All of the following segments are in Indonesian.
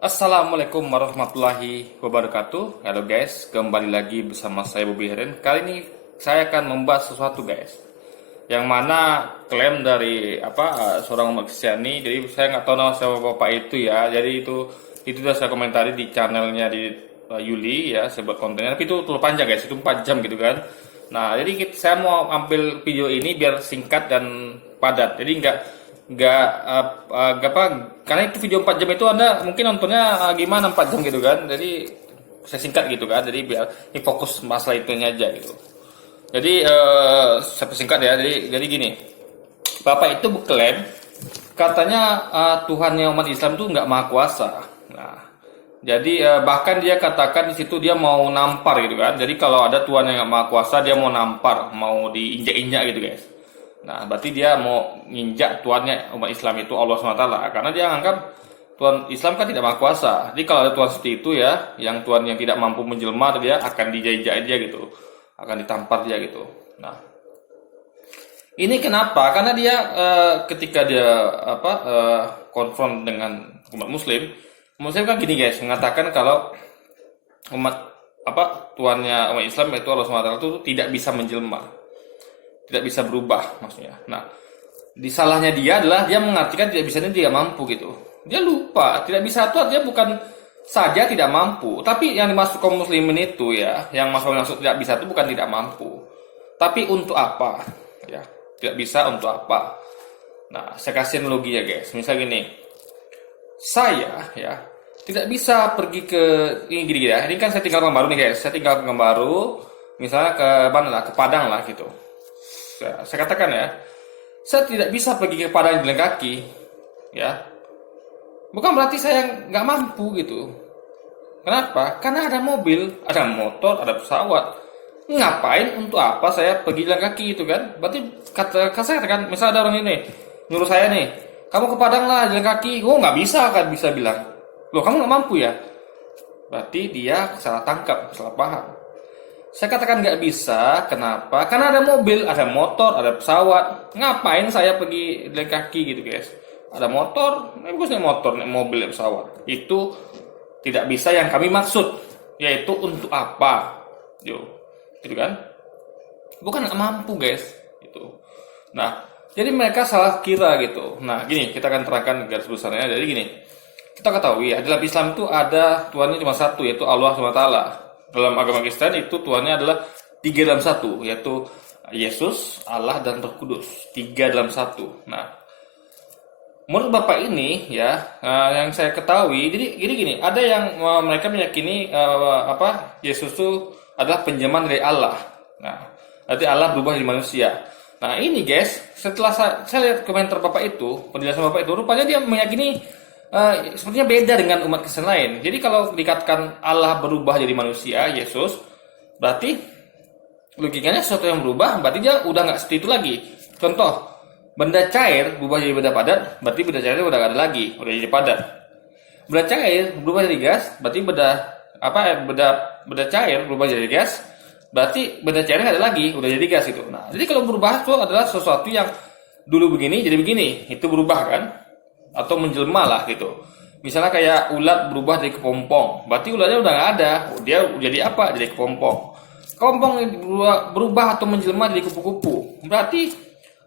Assalamualaikum warahmatullahi wabarakatuh. Halo guys, kembali lagi bersama saya Bobby Heren. Kali ini saya akan membahas sesuatu guys, yang mana klaim dari seorang umat Kristiani. Jadi saya nggak tahu nama siapa bapak itu ya. Jadi itu sudah saya komentari di channelnya di Yuli ya, saya buat kontennya. Tapi itu terlalu panjang guys, itu 4 jam gitu kan. Nah jadi saya mau ambil video ini biar singkat dan padat. Jadi nggak apa, karena itu video 4 jam itu Anda mungkin nontonnya gimana 4 jam gitu kan. Jadi saya singkat gitu kan. Jadi biar ini fokus masalah itunya aja gitu. Jadi saya persingkat ya. Jadi gini, Bapak itu berklaim katanya Tuhannya umat Islam itu nggak maha kuasa. Nah, jadi bahkan dia katakan di situ dia mau nampar gitu kan. Jadi kalau ada Tuhan yang nggak maha kuasa, dia mau nampar, mau diinjak-injak gitu guys. Nah, berarti dia mau nginjak tuannya umat Islam itu Allah SWT, karena dia anggap Tuhan Islam kan tidak maha kuasa. Jadi kalau ada Tuhan seperti itu ya, yang Tuhan yang tidak mampu menjelma, dia akan dijajah dia gitu, akan ditampar dia gitu. Nah, ini kenapa? Karena dia ketika dia konfront dengan umat Muslim, Muslim kan gini guys, mengatakan kalau umat tuannya umat Islam yaitu Allah SWT itu tidak bisa menjelma, tidak bisa berubah maksudnya. Nah, disalahnya dia adalah dia mengartikan tidak bisa ini tidak mampu gitu. Dia lupa tidak bisa itu artinya bukan saja tidak mampu, tapi yang dimaksud kaum muslimin itu ya, yang maksud tidak bisa itu bukan tidak mampu, tapi untuk apa ya, tidak bisa untuk apa. Nah, saya kasih analogi ya guys, misal gini, saya ya tidak bisa pergi ke ini gini ya, ini kan saya tinggal Pekanbaru nih guys, saya tinggal Pekanbaru, misalnya ke mana lah, ke Padang lah gitu. Saya katakan ya, saya tidak bisa pergi ke Padang jalan kaki, ya. Bukan berarti saya nggak mampu gitu. Kenapa? Karena ada mobil, ada motor, ada pesawat. Ngapain? Untuk apa saya pergi jalan kaki itu kan? Berarti kata saya katakan, misalnya ada orang ini nyuruh saya nih, kamu ke Padang lah jalan kaki. Oh nggak bisa kan? Bisa bilang, loh kamu nggak mampu ya? Berarti dia salah tangkap, salah paham. Saya katakan nggak bisa, kenapa? Karena ada mobil, ada motor, ada pesawat. Ngapain saya pergi jalan kaki gitu guys? Ada motor, bagus nih motor, nih mobil, nih pesawat. Itu tidak bisa yang kami maksud, yaitu untuk apa? Yo, gitu kan? Bukan nggak mampu guys, itu. Nah, jadi mereka salah kira gitu. Nah, gini kita akan terangkan garis besarnya. Jadi gini, kita ketahui ya, dalam Islam itu ada Tuhannya cuma satu, yaitu Allah SWT. Dalam agama Kristen itu Tuhannya adalah 3 dalam 1, yaitu Yesus, Allah, dan Roh Kudus. 3 dalam 1. Nah, menurut Bapak ini ya, yang saya ketahui, jadi gini, ada yang mereka meyakini Yesus itu adalah penjelmaan dari Allah. Nah, berarti Allah berubah jadi manusia. Nah, ini guys, setelah saya lihat komentar Bapak itu, penjelasan Bapak itu, rupanya dia meyakini sepertinya beda dengan umat Kristen lain. Jadi kalau dikatakan Allah berubah jadi manusia, Yesus, berarti logikanya sesuatu yang berubah, berarti dia udah nggak seperti itu lagi. Contoh, benda cair berubah jadi benda padat, berarti benda cairnya udah nggak ada lagi, udah jadi padat. Benda cair berubah jadi gas, berarti benda cair berubah jadi gas, berarti benda cairnya nggak ada lagi, udah jadi gas itu. Nah, jadi kalau berubah itu adalah sesuatu yang dulu begini jadi begini, itu berubah kan? Atau menjelma lah gitu. Misalnya kayak ulat berubah jadi kepompong, berarti ulatnya udah nggak ada, dia jadi apa? Jadi kepompong. Kepompong berubah atau menjelma jadi kupu-kupu, berarti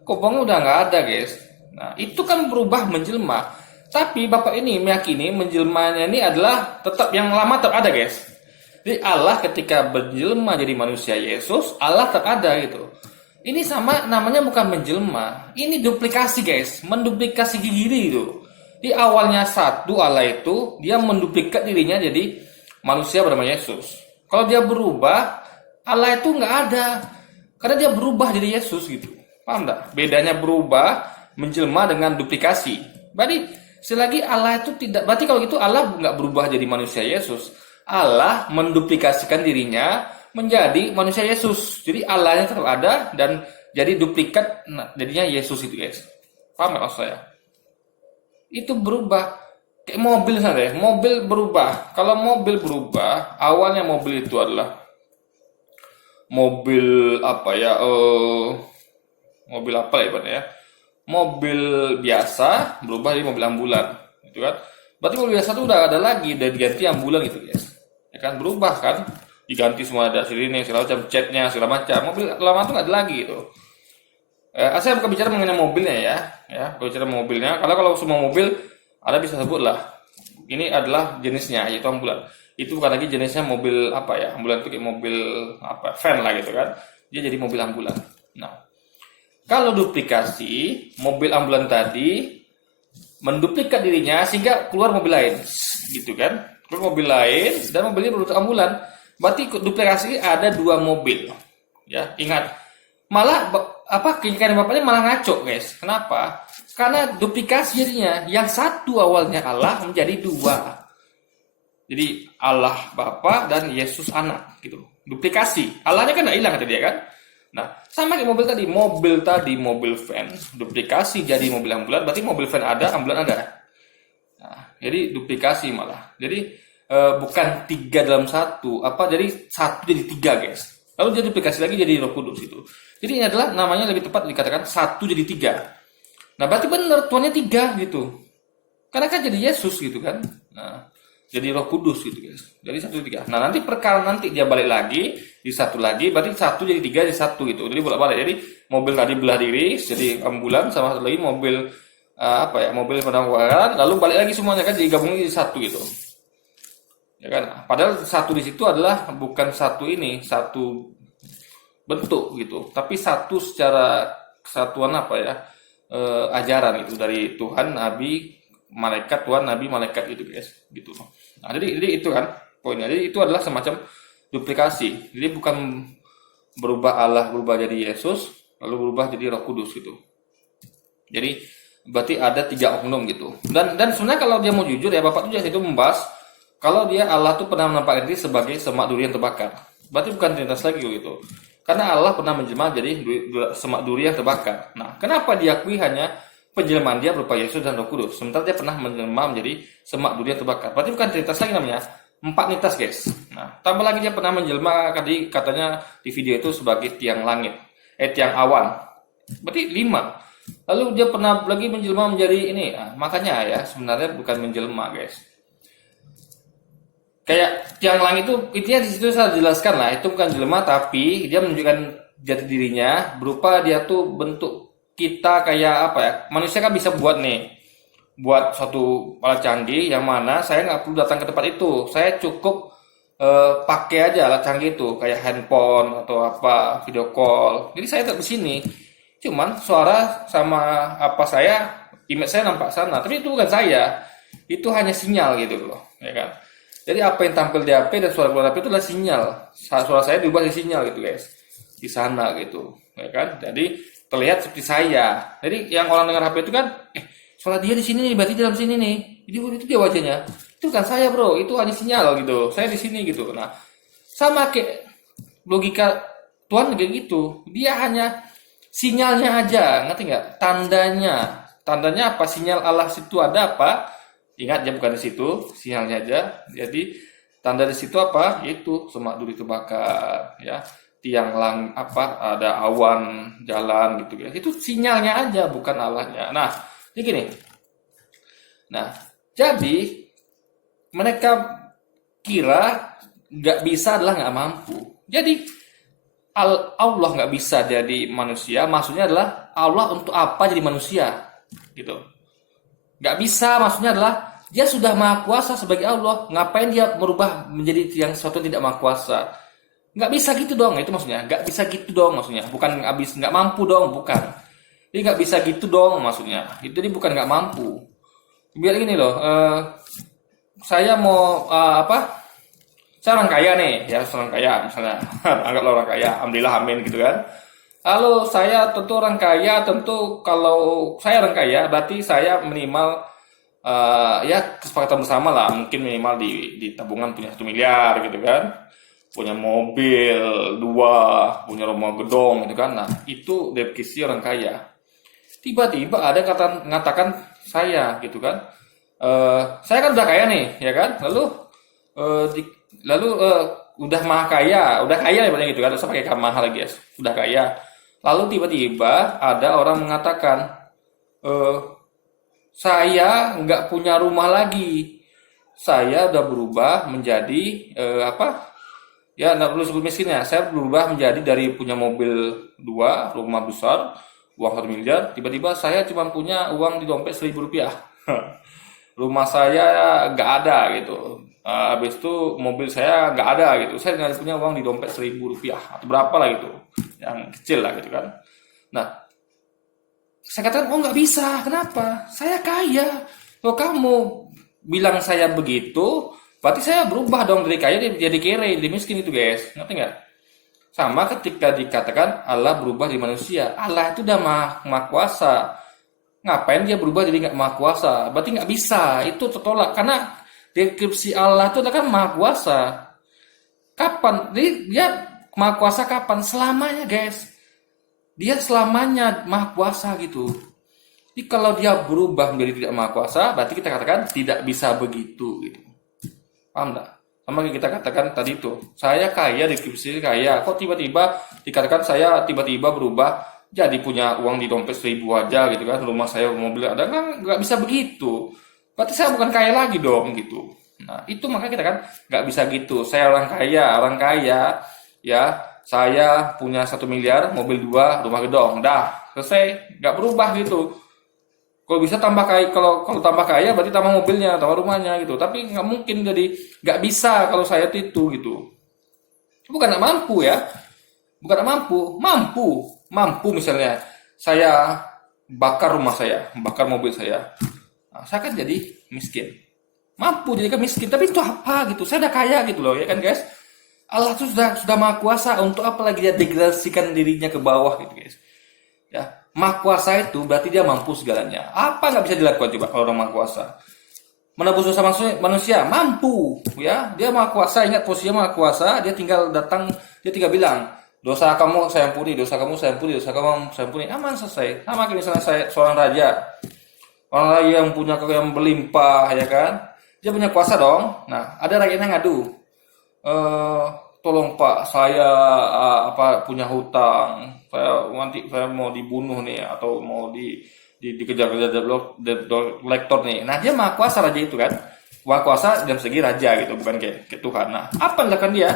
kepompongnya udah nggak ada guys. Nah itu kan berubah menjelma, tapi Bapak ini meyakini menjelmanya ini adalah tetap yang lama tetap ada guys. Jadi Allah ketika berjelma jadi manusia Yesus, Allah tetap ada gitu. Ini sama namanya bukan menjelma, ini duplikasi guys, menduplikasi diri itu. Di awalnya satu Allah itu, dia menduplikat dirinya jadi manusia bernama Yesus. Kalau dia berubah, Allah itu nggak ada, karena dia berubah jadi Yesus gitu. Paham nggak? Bedanya berubah, menjelma dengan duplikasi. Berarti selagi Allah itu tidak, berarti kalau gitu Allah nggak berubah jadi manusia Yesus. Allah menduplikasikan dirinya menjadi manusia Yesus. Jadi Allahnya tetap ada dan jadi duplikat, nah, jadinya Yesus itu guys. Paham nggak maksud saya? Itu berubah. Kayak mobil saja, mobil berubah. Kalau mobil berubah, awalnya mobil itu adalah mobil mobil apa ya? Mobil biasa berubah jadi mobil ambulan, gitu kan? Berarti mobil biasa itu udah ada lagi, udah diganti ambulan gitu guys. Ya kan, berubah kan, diganti semua, ada sirine segala macam, catnya segala macam. Mobil lama itu nggak ada lagi gitu. Saya bukan bicara mengenai mobilnya ya bukan bicara mobilnya. Kalau semua mobil ada bisa sebut lah. Ini adalah jenisnya yaitu ambulan. Itu bukan lagi jenisnya mobil apa ya? Ambulan itu kayak mobil apa? Van lah gitu kan. Dia jadi mobil ambulan. Nah, kalau duplikasi mobil ambulan tadi menduplikat dirinya sehingga keluar mobil lain, gitu kan? Keluar mobil lain dan mobilnya berbentuk ambulan. Berarti duplikasi ada dua mobil. Ya, ingat. Malah keinginan bapaknya malah ngaco guys. Kenapa? Karena duplikasi jadinya yang satu awalnya Allah menjadi dua. Jadi Allah Bapa dan Yesus Anak gitu. Duplikasi. Allahnya kan nggak hilang kata dia kan. Nah sama kayak mobil tadi mobil van duplikasi jadi mobil ambulan. Berarti mobil van ada, ambulan ada. Nah, jadi duplikasi malah. Jadi bukan tiga dalam satu. Jadi satu jadi tiga guys. Lalu dia duplikasi lagi jadi Roh Kudus itu. Jadi ini adalah namanya lebih tepat dikatakan satu jadi tiga. Nah berarti benar Tuhannya tiga gitu. Karena kan jadi Yesus gitu kan. Nah jadi Roh Kudus gitu guys. Jadi satu jadi tiga. Nah nanti perkara nanti dia balik lagi di satu lagi. Berarti satu jadi tiga jadi satu gitu. Jadi bolak-balik. Jadi mobil tadi belah diri jadi ambulan sama satu lagi mobil mobil pemadam kebakaran. Lalu balik lagi semuanya kan jadi gabung jadi satu gitu. Ya kan. Padahal satu di situ adalah bukan satu satu bentuk gitu, tapi satu secara kesatuan ajaran itu dari Tuhan, Nabi, malaikat, Tuhan, Nabi, malaikat gitu guys, gitu. Nah, jadi itu kan poinnya. Jadi itu adalah semacam duplikasi. Jadi bukan berubah Allah berubah jadi Yesus, lalu berubah jadi Roh Kudus gitu. Jadi berarti ada tiga oknum gitu. Dan sebenarnya kalau dia mau jujur ya Bapak tuh itu membahas kalau dia Allah tuh pernah menampakkan diri sebagai semak duri yang terbakar. Berarti bukan Trinitas lagi gitu. Karena Allah pernah menjelma jadi semak duri yang terbakar. Nah, kenapa diakui hanya penjelmaan dia berupa Yesus dan Roh Kudus? Sementara dia pernah menjelma menjadi semak duri yang terbakar. Berarti bukan Trinitas lagi namanya. 4 nitas guys. Nah, tambah lagi dia pernah menjelma tadi katanya di video itu sebagai tiang langit. Tiang awan. Berarti 5. Lalu dia pernah lagi menjelma menjadi ini. Nah, makanya ya sebenarnya bukan menjelma guys. Kayak tiang langit itu intinya di situ saya jelaskan lah, itu bukan jelema tapi dia menunjukkan jati dirinya berupa dia tuh bentuk kita kayak manusia kan bisa buat suatu alat canggih yang mana saya nggak perlu datang ke tempat itu, saya cukup pakai aja alat canggih itu kayak handphone atau video call, jadi saya tetap di sini, cuman suara sama image saya nampak sana, tapi itu bukan saya, itu hanya sinyal gitu loh, ya kan. Jadi apa yang tampil di HP dan suara keluar HP itu adalah sinyal. Suara saya diubah jadi sinyal gitu guys. Di sana gitu. Ya kan? Jadi terlihat seperti saya. Jadi yang orang dengar HP itu kan, suara dia di sini nih, berarti dalam sini nih. Jadi itu dia wajahnya. Itu kan saya bro, itu hanya sinyal gitu. Saya di sini gitu. Nah, sama kayak logika Tuhan kayak gitu. Dia hanya sinyalnya aja, ngerti nggak? Tandanya apa? Sinyal Allah situ ada apa? Ingat dia bukan di situ, sinyalnya aja. Jadi tanda di situ apa? Itu semak duri terbakar, ya. Tiang ada awan jalan gitu ya. Itu sinyalnya aja, bukan Allahnya. Nah, ini gini. Nah, jadi mereka kira nggak bisa adalah nggak mampu. Jadi Allah nggak bisa jadi manusia, maksudnya adalah Allah untuk apa jadi manusia, gitu. Nggak bisa, maksudnya adalah dia sudah maha kuasa sebagai Allah. Ngapain dia merubah menjadi yang sesuatu yang tidak maha kuasa? Nggak bisa gitu dong, itu maksudnya. Nggak bisa gitu dong maksudnya. Bukan nggak mampu dong, bukan. Jadi nggak bisa gitu dong maksudnya. Itu dia bukan nggak mampu. Biar gini loh, saya mau saya orang kaya nih, ya orang kaya misalnya. Anggaplah orang kaya, alhamdulillah amin gitu kan. Lalu saya tentu orang kaya, tentu kalau saya orang kaya berarti saya minimal kesepakatan bersama lah, mungkin minimal di tabungan punya 1 miliar gitu kan, punya mobil 2, punya rumah gedong gitu kan. Nah itu definisi orang kaya. Tiba-tiba ada kata mengatakan saya gitu kan, saya kan udah kaya nih ya kan, lalu udah maha kaya, udah kaya ya gitu kan, usah pakai mahal lagi ya, udah kaya. Lalu tiba-tiba ada orang mengatakan, saya nggak punya rumah lagi. Saya udah berubah menjadi ya nggak perlu sebut miskin ya. Saya berubah menjadi dari punya mobil dua, rumah besar, uang 1 miliar. Tiba-tiba saya cuma punya uang di dompet 1.000 rupiah. Rumah saya nggak ada gitu. Habis itu mobil saya nggak ada gitu. Saya nggak punya uang di dompet 1.000 rupiah atau berapa lah gitu, yang kecil lah gitu kan. Nah, saya katakan, oh nggak bisa. Kenapa? Saya kaya. Kalau kamu bilang saya begitu, berarti saya berubah dong dari kaya jadi kere, jadi miskin itu guys. Ngerti nggak? Sama ketika dikatakan Allah berubah di manusia. Allah itu udah maha kuasa. Ngapain dia berubah jadi nggak maha kuasa? Berarti nggak bisa. Itu tertolak. Karena deskripsi Allah itu kan maha kuasa. Kapan? Dia maha kuasa kapan? Selamanya guys. Dia selamanya maha kuasa gitu. Jadi kalau dia berubah menjadi tidak maha kuasa, berarti kita katakan tidak bisa begitu gitu. Paham enggak? Sama kayak kita katakan tadi itu, saya kaya, deskripsi kaya. Kok tiba-tiba dikatakan saya tiba-tiba berubah jadi punya uang di dompet 1.000 aja gitu kan, rumah saya, mobil ada, nggak bisa begitu. Berarti saya bukan kaya lagi dong gitu. Nah itu makanya kita kan nggak bisa gitu. Saya orang kaya ya. Saya punya 1 miliar, mobil 2, rumah gedong, dah selesai, nggak berubah gitu. Kalau bisa tambah kaya, kalau tambah kaya berarti tambah mobilnya, tambah rumahnya gitu. Tapi nggak mungkin, jadi nggak bisa kalau saya itu gitu. Bukan nggak mampu ya, bukan nggak mampu misalnya saya bakar rumah saya, bakar mobil saya, nah, saya kan jadi miskin. Mampu jadi kan miskin, tapi itu apa gitu? Saya udah kaya gitu loh, ya kan guys? Allah itu sudah maha kuasa, untuk apa lagi dia degradasikan dirinya ke bawah gitu guys? Ya, maha kuasa itu berarti dia mampu segalanya. Apa nggak bisa dilakukan coba kalau orang maha kuasa? Menebus dosa manusia mampu ya. Dia maha kuasa, ingat posisinya maha kuasa. Dia tinggal datang, dia tinggal bilang, dosa kamu saya ampuni, dosa kamu saya ampuni, dosa kamu saya ampuni, aman, selesai. Sama kayak misalnya saya seorang raja, orang raja yang punya kekayaan berlimpah ya kan, dia punya kuasa dong. Nah ada rakyatnya ngadu, tolong pak, saya punya hutang, saya mau dibunuh nih, atau mau dikejar-kejar lektor nih. Nah dia maha kuasa raja itu kan, maha kuasa dalam segi raja gitu, bukan kayak Tuhan. Nah apa yang dilakukan dia?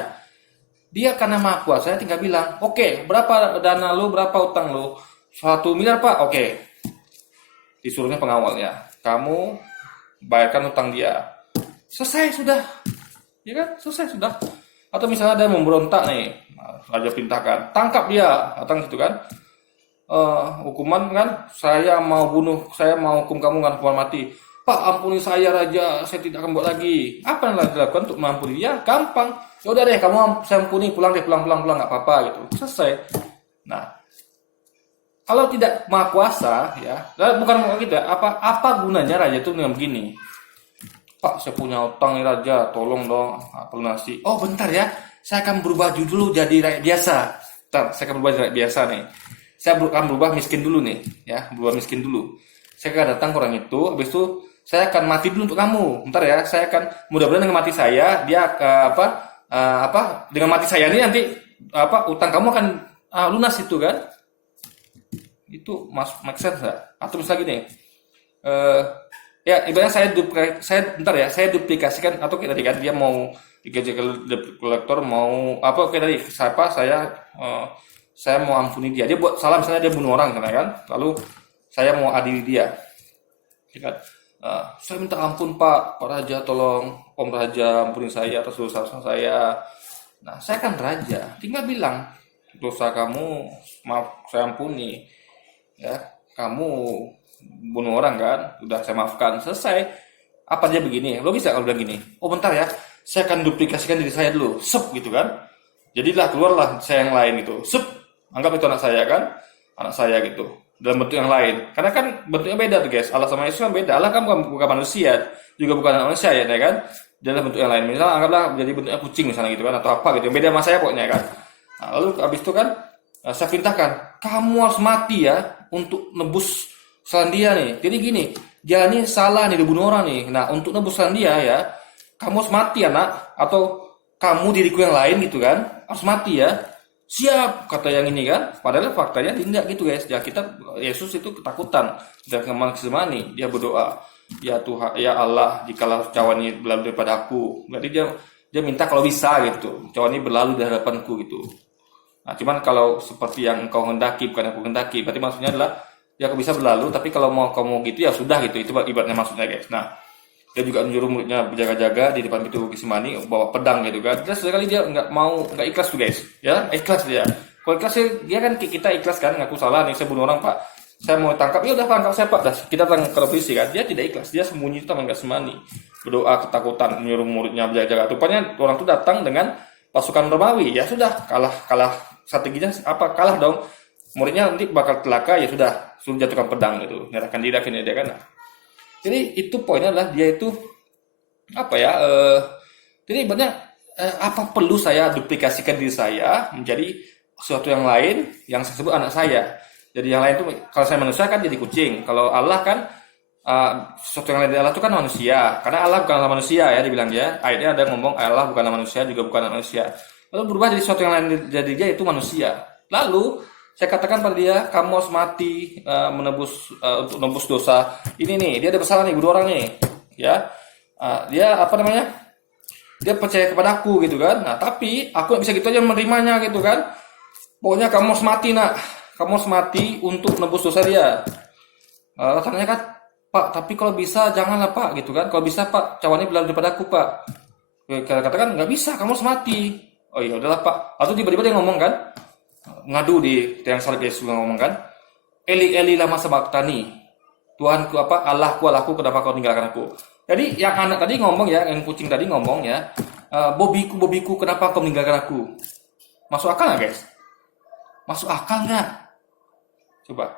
Dia karena maha kuasa tinggal bilang, oke, berapa dana lu, berapa utang lu? 1 miliar pak, oke. Disuruhnya pengawalnya, kamu bayarkan utang dia. Selesai sudah, ya kan? Selesai sudah. Atau misalnya ada memberontak nih, raja perintahkan, tangkap dia, datang gitu kan. Hukuman kan, saya mau bunuh, saya mau hukum kamu dengan hukuman mati. Pak ampuni saya raja, saya tidak akan buat lagi. Apa yang dilakukan untuk mengampuni dia? Gampang. Ya udah deh, kamu saya ampuni, pulang deh, pulang nggak apa-apa gitu. Selesai. Nah, kalau tidak maha kuasa ya, bukan gitu ya, apa gunanya raja itu dengan begini? Pak, saya punya utang nih raja, tolong dong lunasi. Oh bentar ya, saya akan berubah dulu jadi rakyat biasa. Bentar, saya akan berubah jadi rakyat biasa nih. Saya akan berubah miskin dulu nih, ya, berubah miskin dulu. Saya akan datang ke orang itu, habis itu saya akan mati dulu untuk kamu. Bentar ya, saya akan, mudah-mudahan dengan mati saya, dia dengan mati saya ini nanti utang kamu akan lunas itu kan? Itu make sense nggak? Atau misalnya gini, ya ibaratnya saya duplikasikan, atau kayak tadi kan dia mau digaji kolektor, mau apa kayak tadi siapa, saya mau ampuni dia buat salah, misalnya dia bunuh orang kan, lalu saya mau adili dia ya kan? Saya minta ampun pak raja, tolong om raja ampuni saya atas dosa saya. Nah saya kan raja, tinggal bilang dosa kamu maaf saya ampuni ya, kamu bunuh orang kan, udah saya maafkan, selesai. Apa dia begini, lo bisa kalau bilang gini, oh bentar ya, saya akan duplikasikan diri saya dulu, sep gitu kan, jadilah keluarlah saya yang lain itu, sep, anggap itu anak saya kan, anak saya gitu, dalam bentuk yang lain, karena kan bentuknya beda tuh guys, Allah sama Yesus kan beda. Allah kan bukan manusia, juga bukan anak manusia ya kan, dalam bentuk yang lain, misalnya anggaplah jadi bentuknya kucing misalnya gitu kan, atau apa gitu, yang beda sama saya pokoknya kan. Nah, lalu habis itu kan saya perintahkan, kamu harus mati ya untuk nebus kesalahan dia nih. Jadi gini, dia nih salah nih, dibunuh orang nih. Nah untuk nebus kesalahan dia ya, kamu harus mati anak, atau kamu diriku yang lain gitu kan, harus mati ya. siap kata yang ini kan, padahal faktanya tidak gitu guys. Ya Yesus itu ketakutan dan Getsemani, dia berdoa, ya Tuhan, ya Allah, jikalau cawan ini berlalu daripada aku. Berarti dia minta kalau bisa gitu, cawan ini berlalu di hadapanku gitu. Nah, cuman kalau seperti yang engkau hendaki bukan aku hendaki, berarti maksudnya adalah ya aku bisa berlalu, tapi kalau mau kamu gitu ya sudah gitu. Itu ibaratnya maksudnya guys. Nah, dia juga menyuruh muridnya berjaga-jaga di depan pintu Getsemani bawa pedang gitu kan. Terus sekali dia nggak ikhlas tuh guys, ya ikhlas dia. Kalau ikhlas dia kan kita ikhlas kan, ngaku salah nih, saya bunuh orang pak, saya mau tangkap, ya udah tangkap saya pak, dah kita tangkap ke polisi kan. Dia tidak ikhlas, dia sembunyi di taman Getsemani, berdoa ketakutan, menyuruh muridnya berjaga-jaga. Rupanya orang itu datang dengan pasukan Romawi, ya sudah kalah strateginya apa, kalah dong, muridnya nanti bakal celaka, ya sudah suruh jatuhkan pedang gitu, nyerahkan diri akhirnya dia kan. Jadi itu poinnya adalah dia itu apa ya? Jadi ibaratnya apa perlu saya duplikasikan diri saya menjadi sesuatu yang lain yang saya sebut anak saya. Jadi yang lain itu kalau saya manusia kan jadi kucing. Kalau Allah kan sesuatu yang lain dari Allah itu kan manusia. Karena Allah bukanlah manusia ya, dibilang dia. Ayatnya ada ngomong Allah bukanlah manusia, juga bukan manusia. Lalu berubah jadi sesuatu yang lain dari dia, itu manusia. Lalu saya katakan pada dia, kamu harus mati untuk menebus dosa. Ini nih, dia ada bersalah nih, bunuh orang nih, ya. Dia apa namanya? Dia percaya kepada aku gitu kan. Nah, tapi aku nggak bisa gitu aja menerimanya gitu kan. Pokoknya kamu harus mati nak, kamu harus mati untuk menebus dosa dia. Katanya kan, Pak, tapi kalau bisa janganlah Pak gitu kan. Kalau bisa Pak, cawannya berlalu daripada aku Pak. Katakan nggak bisa, kamu harus mati. Oh iya udahlah Pak. Lalu tiba-tiba dia ngomong kan, ngadu di tiang salib, Yesus ngomong kan, Eli Eli lama sabachthani, Tuhanku apa, Allahku kenapa kau tinggalkan aku. Jadi yang anak tadi ngomong ya, yang kucing tadi ngomong ya, Bobiku kenapa kau meninggalkan aku. Masuk akal nggak guys? Masuk akal nggak? Coba.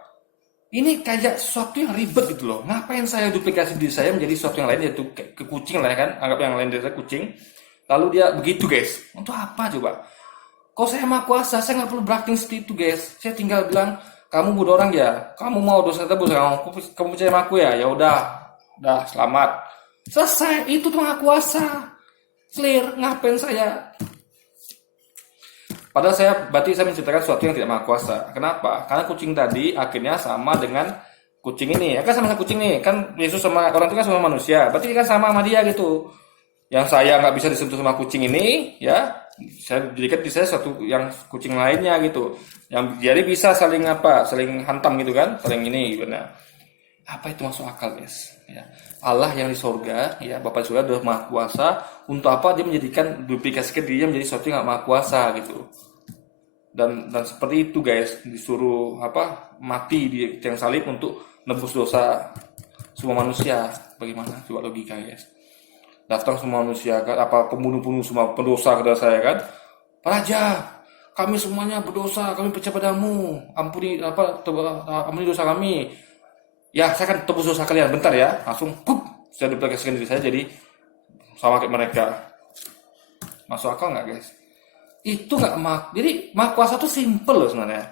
Ini kayak sesuatu yang ribet gitu loh. Ngapain saya duplikasi diri saya menjadi sesuatu yang lain, yaitu ke kucing lah kan, anggap yang lain dari saya kucing. Lalu dia begitu guys. Untuk apa coba? Kalau saya maha kuasa, saya nggak perlu berakting seperti itu guys. Saya tinggal bilang, kamu bunuh orang ya, kamu mau dosa tebus, kamu percaya sama aku ya, ya udah selamat, selesai. Itu tuh maha kuasa, clear. Ngapain saya? Padahal berarti saya menceritakan sesuatu yang tidak maha kuasa. Kenapa? Karena kucing tadi akhirnya sama dengan kucing ini. Ya kan sama kucing nih, kan Yesus sama orang itu kan sama manusia. Berarti kan sama dia gitu. Yang saya nggak bisa disentuh sama kucing ini, ya saya jadikan di saya satu yang kucing lainnya gitu. Yang jadi bisa saling hantam gitu kan, saling ini benar. Apa itu masuk akal guys? Ya. Allah yang di surga, ya Bapa di surga adalah maha kuasa. Untuk apa dia menjadikan duplikasikan dirinya menjadi sesuatu yang nggak maha kuasa gitu. Dan seperti itu guys, disuruh mati di tiang salib untuk nebus dosa semua manusia. Bagaimana coba logika guys? Datang semua manusia kan, pembunuh-pembunuh semua pendosa kepada saya kan, Raja, kami semuanya berdosa, kami percaya padamu, ampuni dosa kami. Ya saya akan tebus dosa kalian, bentar ya, langsung saya duplikasikan diri saya jadi sama kayak mereka. Masuk akal nggak guys? Itu nggak jadi maha kuasa tuh simple loh sebenarnya.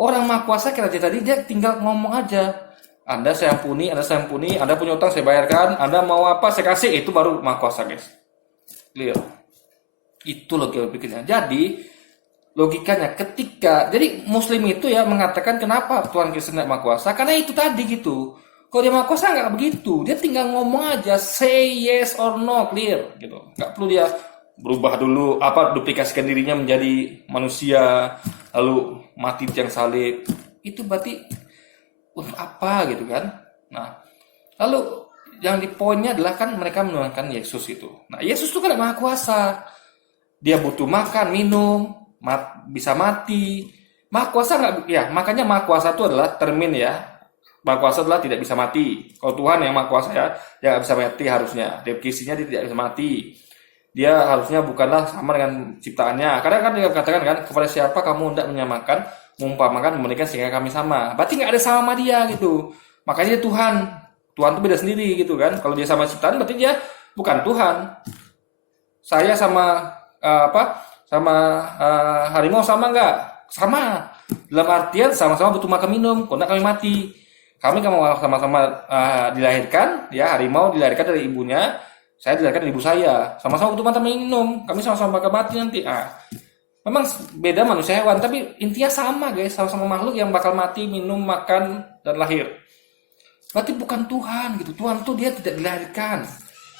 Orang maha kuasa kira tadi dia tinggal ngomong aja. Anda saya ampuni, Anda punya utang saya bayarkan, Anda mau apa saya kasih, itu baru maha kuasa guys. Clear. Itu logika pikirnya. Jadi logikanya jadi Muslim itu ya mengatakan kenapa Tuhan Kristen tidak maha kuasa, karena itu tadi gitu. Kalau dia maha kuasa nggak begitu, dia tinggal ngomong aja, say yes or no, clear gitu. Nggak perlu dia berubah dulu, duplikasikan dirinya menjadi manusia, lalu mati di tiang salib. Itu berarti untuk apa gitu kan? Nah, lalu yang di poinnya adalah kan mereka menuhankan Yesus itu. Nah, Yesus itu kan maha kuasa. Dia butuh makan, minum, bisa mati. Maha kuasa nggak? Ya, makanya maha kuasa itu adalah termin ya. Maha kuasa adalah tidak bisa mati. Kalau Tuhan yang maha kuasa ya, dia nggak bisa mati harusnya. Definisinya dia tidak bisa mati. Dia harusnya bukanlah sama dengan ciptaannya. Karena kan dia katakan kan, kepada siapa kamu hendak menyamakan, mengumpamakan, memberikan sehingga kami sama. Berarti nggak ada sama dia gitu. Makanya dia Tuhan itu beda sendiri gitu kan. Kalau dia sama ciptaan berarti dia bukan Tuhan. Saya sama harimau sama nggak? Sama. Dalam artian sama-sama butuh makan minum. Kalau kami mati, kami sama-sama dilahirkan. Ya, harimau dilahirkan dari ibunya. Saya dilahirkan dari ibu saya. Sama-sama butuh makan minum. Kami sama-sama bakal mati nanti. Memang beda manusia hewan, tapi intinya sama guys, sama-sama makhluk yang bakal mati, minum, makan, dan lahir. Berarti bukan Tuhan gitu. Tuhan tuh dia tidak dilahirkan.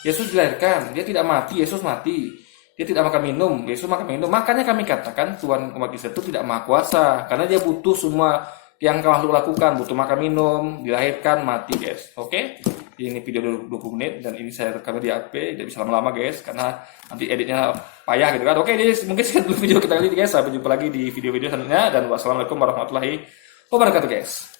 Yesus dilahirkan, dia tidak mati, Yesus mati. Dia tidak makan minum, Yesus makan minum. Makanya kami katakan Tuhan umat Kristen itu tidak maha kuasa, karena dia butuh semua yang makhluk lakukan, butuh makan minum, dilahirkan, mati guys. Oke? Ini video 20 menit dan ini saya rekam di HP, tidak bisa lama-lama guys, karena nanti editnya payah gitu kan. Oke, jadi mungkin sekian dulu video kita kali ini guys. Sampai jumpa lagi di video-video selanjutnya dan wassalamualaikum warahmatullahi wabarakatuh guys.